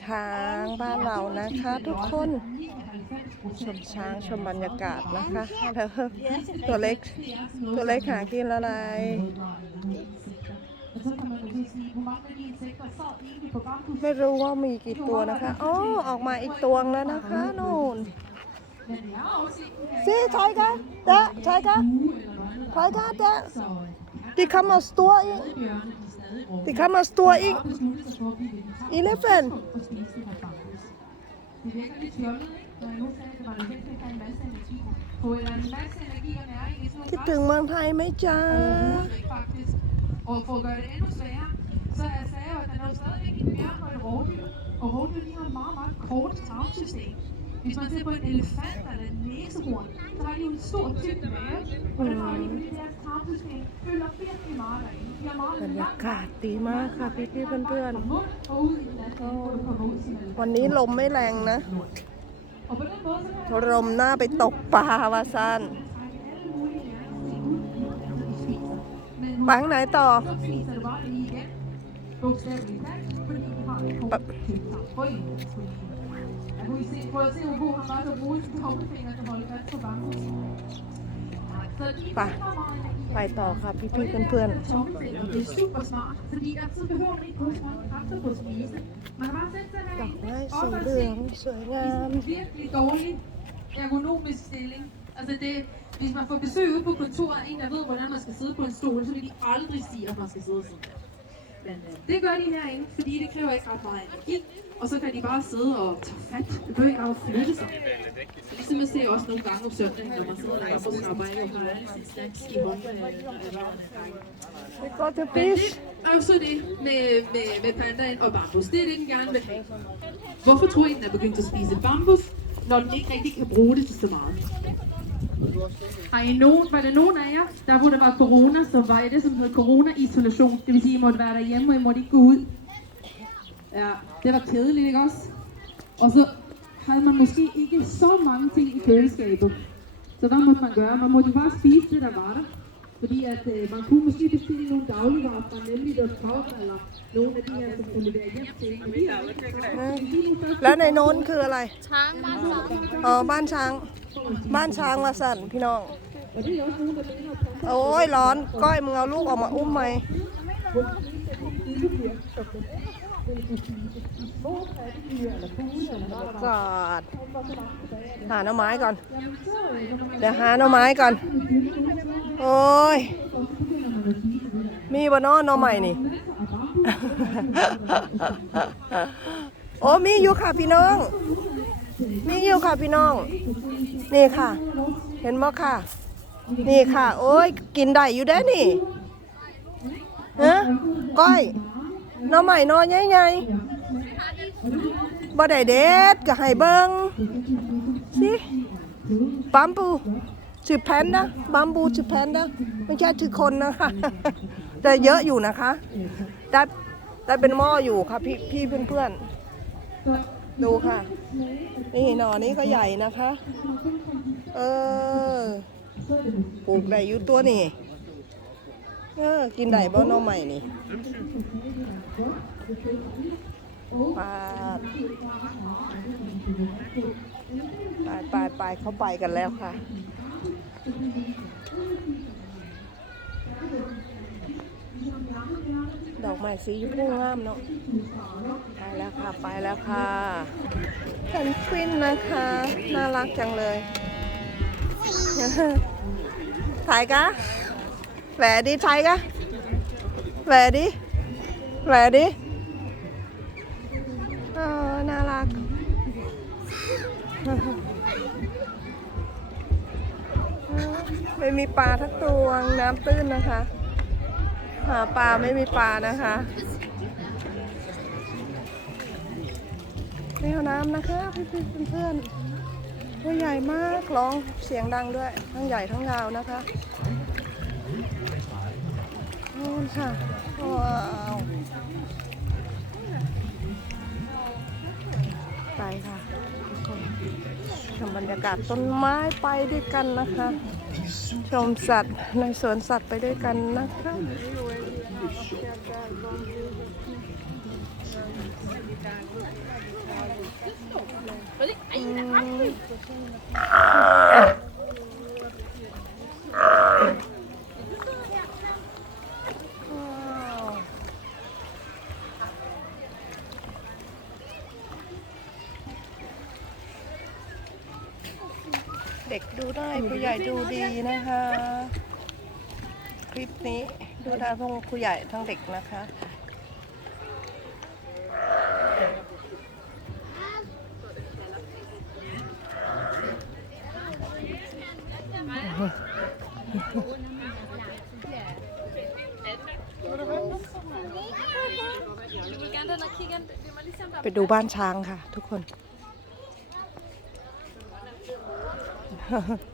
ช้างบ้านเรานะคะทุกคนชมช้างชมบรรยากาศนะคะแล้วตัวเล็กตัวเล็กหากินอะไรไม่รู้ว่ามีกี่ตัวนะคะอ๋อออกมาอีกตัวแล้วนะคะนู่นสิใช่กันเด้ใช่กันใช่กันเด้ De kommer stor ind. De kommer stor ind. Elephant. Det virker lidt fjollet, ikke? Når jeg nu sagde, at det var nødvendigt at have en masse energi. Få en masse energi og næring i sådan nogle คิดถึงเมืองไทยไหมจ๊ะ Overhovedet ikke, faktisk. Og for at gøre det endnu sværere, så er sagde jo, at den er jo stadigvæk en mere for et rovdyr. Og rovdyr, de har et meget, meget kort tarmsystem. Hvis man ser på en elefant eller en næsehorn, så har de jo en stor tyk mave. Og det har de, fordi deres tarmsystem følger virkelig meget derinde. De har บร meget รยากาศดีมากค่ะพี่พี่ๆเพื่อน fra mund og ud i den anden ende, hvor du kommer ud til en ๆวันนี้ลมไม่แรงนะ Og på den måde, så kan ลมหน้าไปตกปลาวาซันไปข้างไหนต่อ så spiser det bare lige igen. Bogstaveligt talt, fordi vi har et kort tilsagt på en. Man kunne I se, prøve at se, hvor god han var til at bruge sin tommelfinger til at holde fast på bamsen. Bare vej bagfra pipilen Det er super smart, fordi så behøver man ikke bruge så mange kræfter på at spise. Man kan bare sætte sig herinde og så se i virkelig dårlig ergonomisk stilling. Altså det, hvis man får besøg ude på kontoret af en, der ved, hvordan man skal sidde på en stol, så vil de aldrig sige, at man skal sidde sådan der. Men øh, det gør de herinde, fordi det kræver ikke ret meget energi. Og så kan de bare sidde og tage fat. Det behøver ikke at flytte sig. Ligesom jeg ser også nogle gange om søndagen, når man sidder der og af og har alle sine snacks i hånden. Vi går til det er jo så det med, med, med pandaen og bambus. Det er det, den gerne vil have. Hvorfor tror I, den er begyndt at spise bambus, når den ikke rigtig kan bruge det til så meget? Har I nogen, var der nogen af jer, der hvor der var corona, som var i det, som hed corona-isolation? Det vil sige, I måtte være derhjemme, og I måtte ikke gå ud. Ja, det var kedeligt, ikke også? Og så havde man måske ikke så mange ting i køleskabet. Så hvad måtte man gøre? Man måtte bare spise det, der var der. Fordi at øh, man kunne måske bestille nogle dagligvarer fra nemlig.com eller nogle af de her, som kunne levere hjem til en. Men de er jo ikke så แล้วในโน้นคืออะไร ช้างบ้านช้างอ๋อ บ้านช้าง บ้านช้างวาสันพี่น้อง Og det er også nogle, der mener, at โอ้ยร้อน ก้อยมึงเอาลูกออกมาอุ้มไหม กอดหาหน่อไม้ก่อน เดี๋ยวหาหน่อไม้ก่อน โอ้ย มีบนนอนหน่อใหม่นี่ โอ้มีอยู่ค่ะพี่น้อง มีอยู่ค่ะพี่น้อง นี่ค่ะ เห็นมั้ค่ะ นี่ค่ะ โอ้ย กินได้อยู่ได้นี่ฮะก้อย หน้อใหม่นอใหญ่ๆบ่ได้เด็ดก็ให้เบิ่งสิบัมบูชื่อแพนนะบัมบูชื่อแพนนะไม่ใช่ชื่อคนนะคะ แต่เยอะอยู่นะคะ ได้ได้เป็นหม้ออยู่ค่ะพี่พี่เพื่อนๆ ดูค่ะ นี่หน่อนี้ก็ใหญ่นะคะ เออปลูกได้อยู่ตัวนี่ เออกินได้บ่หน้อใหม่นี่ปาดไปไปไปเขาไปกันแล้วค่ะดอกไม้สีชมพูงามเนาะไปแล้วค่ะไปแล้วค่ะเพนกวินนะคะ น่ารักจังเลยถ่ายกะ แหวดิถ่ายกะแหวดิแหวดิเออน่ารัก ไม่มีปลาทักตัวน้ำตื้นนะคะ หาปลาไม่มีปลานะคะไม่เอาน้ำนะคะพี่ๆเพื่อนๆตัวใหญ่มากร้องเสียงดังด้วย ทั้งใหญ่ทั้งยาวนะคะ นู่นค่ะว้าวไปค่ะทุกคนชมบรรยากาศต้นไม้ไปด้วยกันนะคะ ชมสัตว์ในสวนสัตว์ไปด้วยกันนะคะว้าวเด็กดูได้ผู้ให ญ่ดูดีนะคะ คลิปนี้ดูได้ทั้งผู้ใหญ่ทั้งเด็กนะคะ ไปดูบ้านช้างค่ะ ทุกคน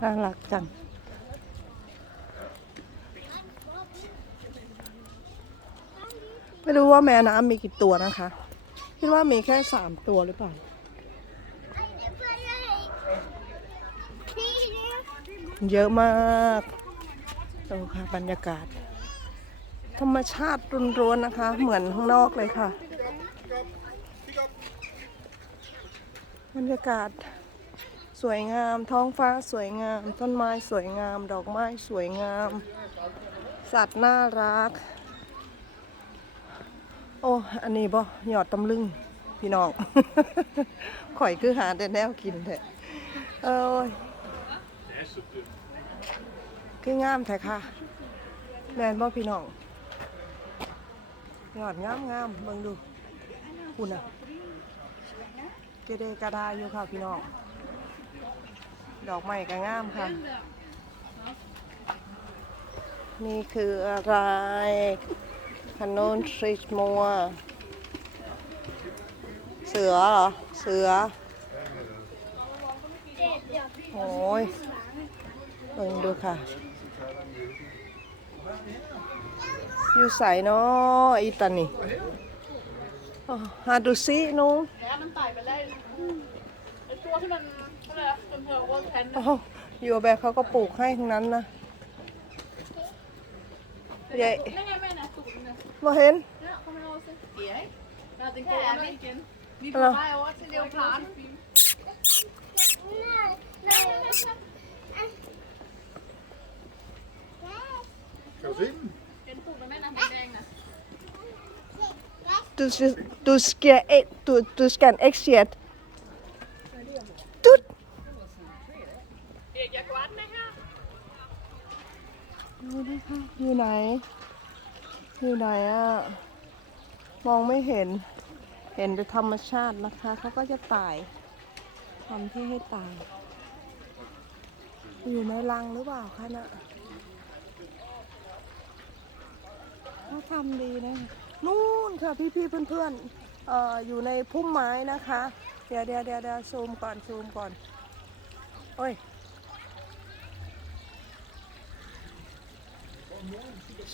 น่ารักจัง ไม่รู้ว่าแม่น้ำมีกี่ตัวนะคะ คิดว่ามีแค่สามตัวหรือเปล่า เยอะมากดูค่ะบรรยากาศ ธรรมชาติรุนๆนะคะ เหมือนข้างนอกเลยค่ะ บรรยากาศ สวยงาม ท้องฟ้าสวยงาม ต้นไม้สวยงาม ดอกไม้สวยงาม สัตว์น่ารัก โอ้อันนี้บ่หยอดตำลึงพี่น้อง ข่อยคือหาแต่แนวกินแท้เอ้ยคืองามแท้ค่ะ แมนบ่พี่น้องหยอดงามงามเบิ่งดูคุณอะเกเดกระดาอยู่ค่ะพี่น้อง ดอกไม้ก็งามค่ะ นี่คืออะไรขนนทริชมัว เสือเหรอ เสือ โอ้ยเบิ่งดูค่ะ อยู่ใส่เนาะอีตานี่อ๋อหาดูซิหนูแล้วมันไต่ไปได้ตัวที่มัน อะไรนะเป็นเพลว่าแทนอ้าวอยู่แบบเขาก็ปลูกให้ทั้งนั้นนะใหญ่นี่ไงแม่นะตุ่มเนี่ยมาเห็นเนี่ยเขาไม่เอาสิเดี๋ยวน่าจะกินอะไรกินมีผลได้ว่าที่เดียวผ่าน Kan du se den? เป็นตุ่มแม่นะแดงนะ du, du skal ikke, du, du skal ikke sige Dut. เด็กอยากวัดไหมคะอยู่ไหน อยู่ไหนอะมองไม่เห็น เห็นแต่ธรรมชาตินะคะ เขาก็จะตายทำที่ให้ตาย อยู่ในรังหรือเปล่าคะน่ะเขาทำดีนะนู่นค่ะพี่ๆเพื่อนๆเอ่ออยู่ในพุ่มไม้นะคะ เดียวเดี๋ยวเดี๋ยวเดี๋ยวซูมก่อนซูมก่อน โอ้ย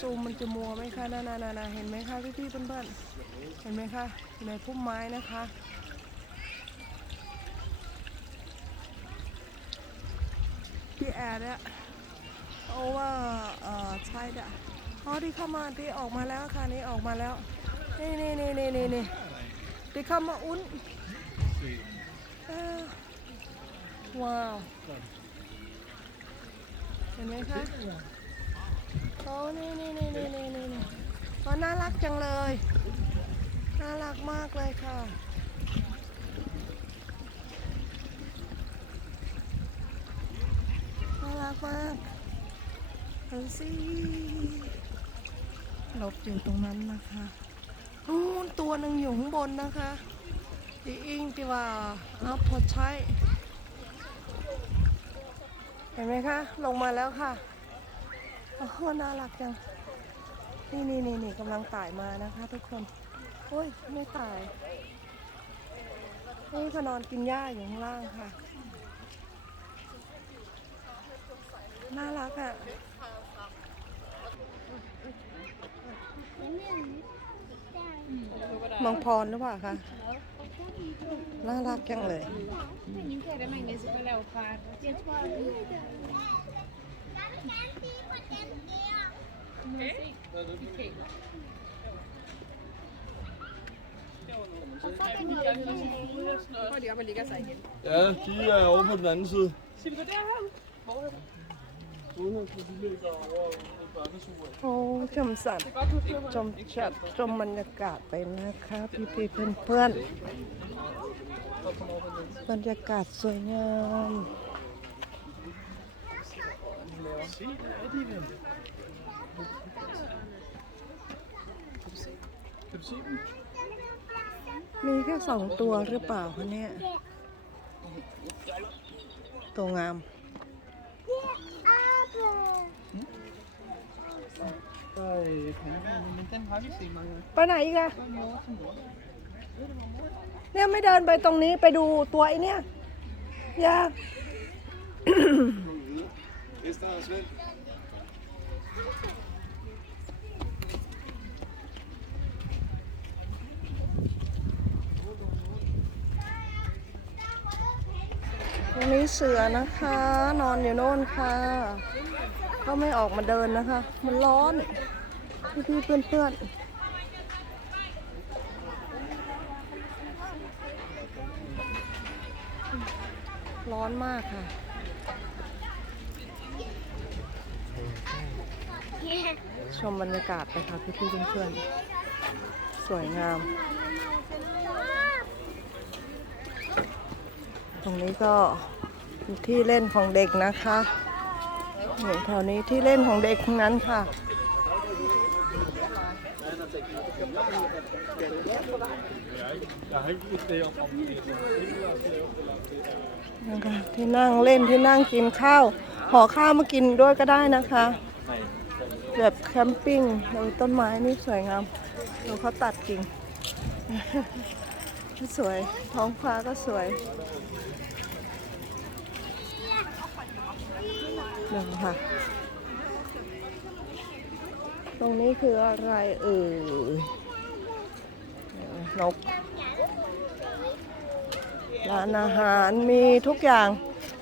ซูมมันจะมัวไหมคะนานานานาเห็นไหมคะพี่ๆเพื่อนๆเห็นไหมคะในพุ่มไม้นะคะพี่แอดเนี่ยโอ้ว่าเออใช่เด้ออ๋อที่เข้ามาที่ออกมาแล้วค่ะนี่ออกมาแล้วนี่นี่นี่นี่นี่นี่ที่เข้ามาอุ้นว้าวเห็นไหมคะ โอ้นี่นี่นี่นี่นี่นี่นี่อ๋อน่ารักจังเลย น่ารักมากเลยค่ะน่ารักมากดูสิหลบอยู่ตรงนั้นนะคะนู่นตัวหนึ่งอยู่ข้างบนนะคะตีอิงที่ว่าเอาพอใช้เห็นไหมคะ ลงมาแล้วค่ะ โอ้โหน่ารักจัง นี่นี่นี่นี่กำลังตายมานะคะ ทุกคน โอ้ย ไม่ตาย นี่เขานอนกินหญ้าอยู่ข้างล่างค่ะ น่ารักอะมังพรหรือเปล่าคะ น่ารักจังเลย ยิ่งแค่ได้ไหมเงี้ยสิไปแล้วผ่านเจ็ดวัน Prøv lige op og ligge sig igen. Ja, de er over på den anden side. Skal vi gå derhen? Ude, de ligger over ved børnesuret. โอ้ชมสัตว์ชมชัดชมบรรยากาศไปนะคะพี่พี่เพื่อนเพื่อนๆบรรยากาศสวยงาม Kan du se dem? มีแค่สองตัวหรือเปล่าคะเนี่ย ตัวงาม Nej, men den har vi set mange gange. ไปไหนอีกอะเนี่ยไม่เดินไปตรงนี้ไปดูตัวไอเนี่ยยา Esther og Svend. ตรงนี้เสือนะคะ นอนอยู่โน่นค่ะ ก็ไม่ออกมาเดินนะคะ มันร้อนพี่ๆเพื่อนๆร้อนมากค่ะ ชมบรรยากาศไปค่ะพี่ๆเพื่อนๆสวยงาม ตรงนี้ก็ที่เล่นของเด็กนะคะแถวนี้ที่เล่นของเด็กทั้งนั้นค่ะนะคะที่นั่งเล่นที่นั่งกินข้าวห่อข้าวมากินด้วยก็ได้นะคะ แบบแคมปิ้งในต้นไม้นี่สวยงามดูเขาตัดกิ่งสวย ท้องฟ้าก็สวยนี่ค่ะ ตรงนี้คืออะไรเอ่ยนกร้านอาหารมีทุกอย่าง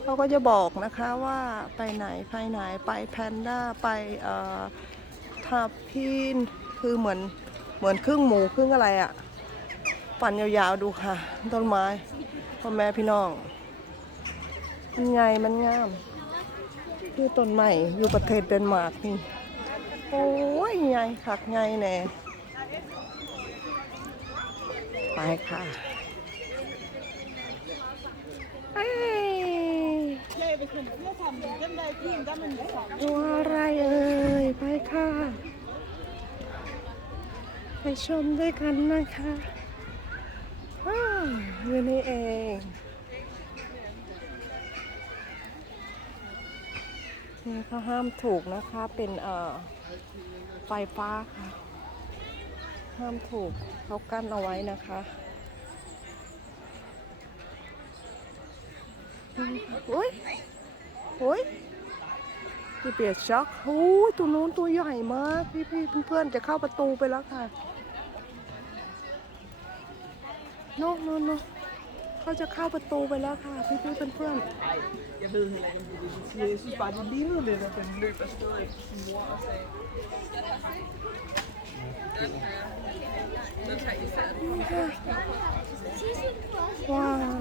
เขาก็จะบอกนะคะว่าไปไหนไปไหนไปแพนด้าไปเอ่อทับพีนคือเหมือนเหมือนครึ่งหมูครึ่งอะไรอะ่ะ ปั่นยาวๆดูค่ะ ต้นไม้พ่อแม่พี่น้อง มันไงมันงามคือต้นใหม่อยู่ประเทศเดนมาร์กนี่โอ้ยไงคักไงแน่ไปค่ะ ตัวอะไรเอ่ยไปค่ะ ไปชมด้วยกันนะคะอยู่นี่เองนี่เขาห้ามถูกนะคะเป็นเอ่อไฟฟ้าค่ะ ห้ามถูกเขากั้นเอาไว้นะคะ อุ้ยอุ้ยพี่เปียกช็อกโอ้ยตัวนู้นตัวใหญ่มาก พี่พี่เพื่อนๆจะเข้าประตูไปแล้วค่ะโน่โน่โน่เขาจะเข้าประตูไปแล้วค่ะ พี่พี่ๆเพื่อน Jeg ved heller ikke, om det er det, de siger. Jeg synes bare, det lignede lidt, at den løb afsted efter sin mor og sagde... Den tager især ๆ ว้าว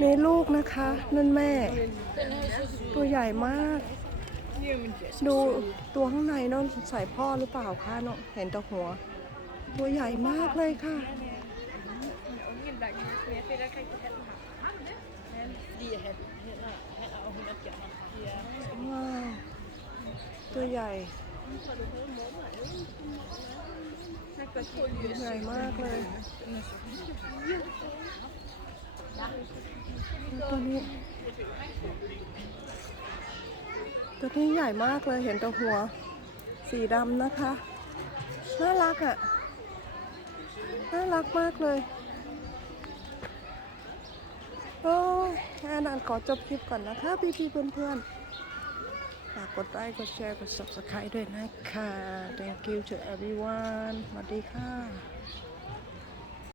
นี่ลูกนะคะนั่นแม่ ตัวใหญ่มาก ดูตัวข้างในนั่นใส่พ่อหรือเปล่าคะเนาะเห็นแต่หัว ตัวใหญ่มากเลยค่ะว้าวตัวใหญ่ ใหญ่มากเลยตัวนี้ตัวนี้ใหญ่มากเลยเห็นแต่หัว สีดำนะคะ น่ารักอะ่ะ น่ารักมากเลยโอ้แค่นั้นขอจบคลิปก่อนนะคะพี่พี่ๆเพื่อนๆากกดไลค์กดแชร์กด subscribe ด้วยนะคะ thank you to everyone สวัสดีค่ะ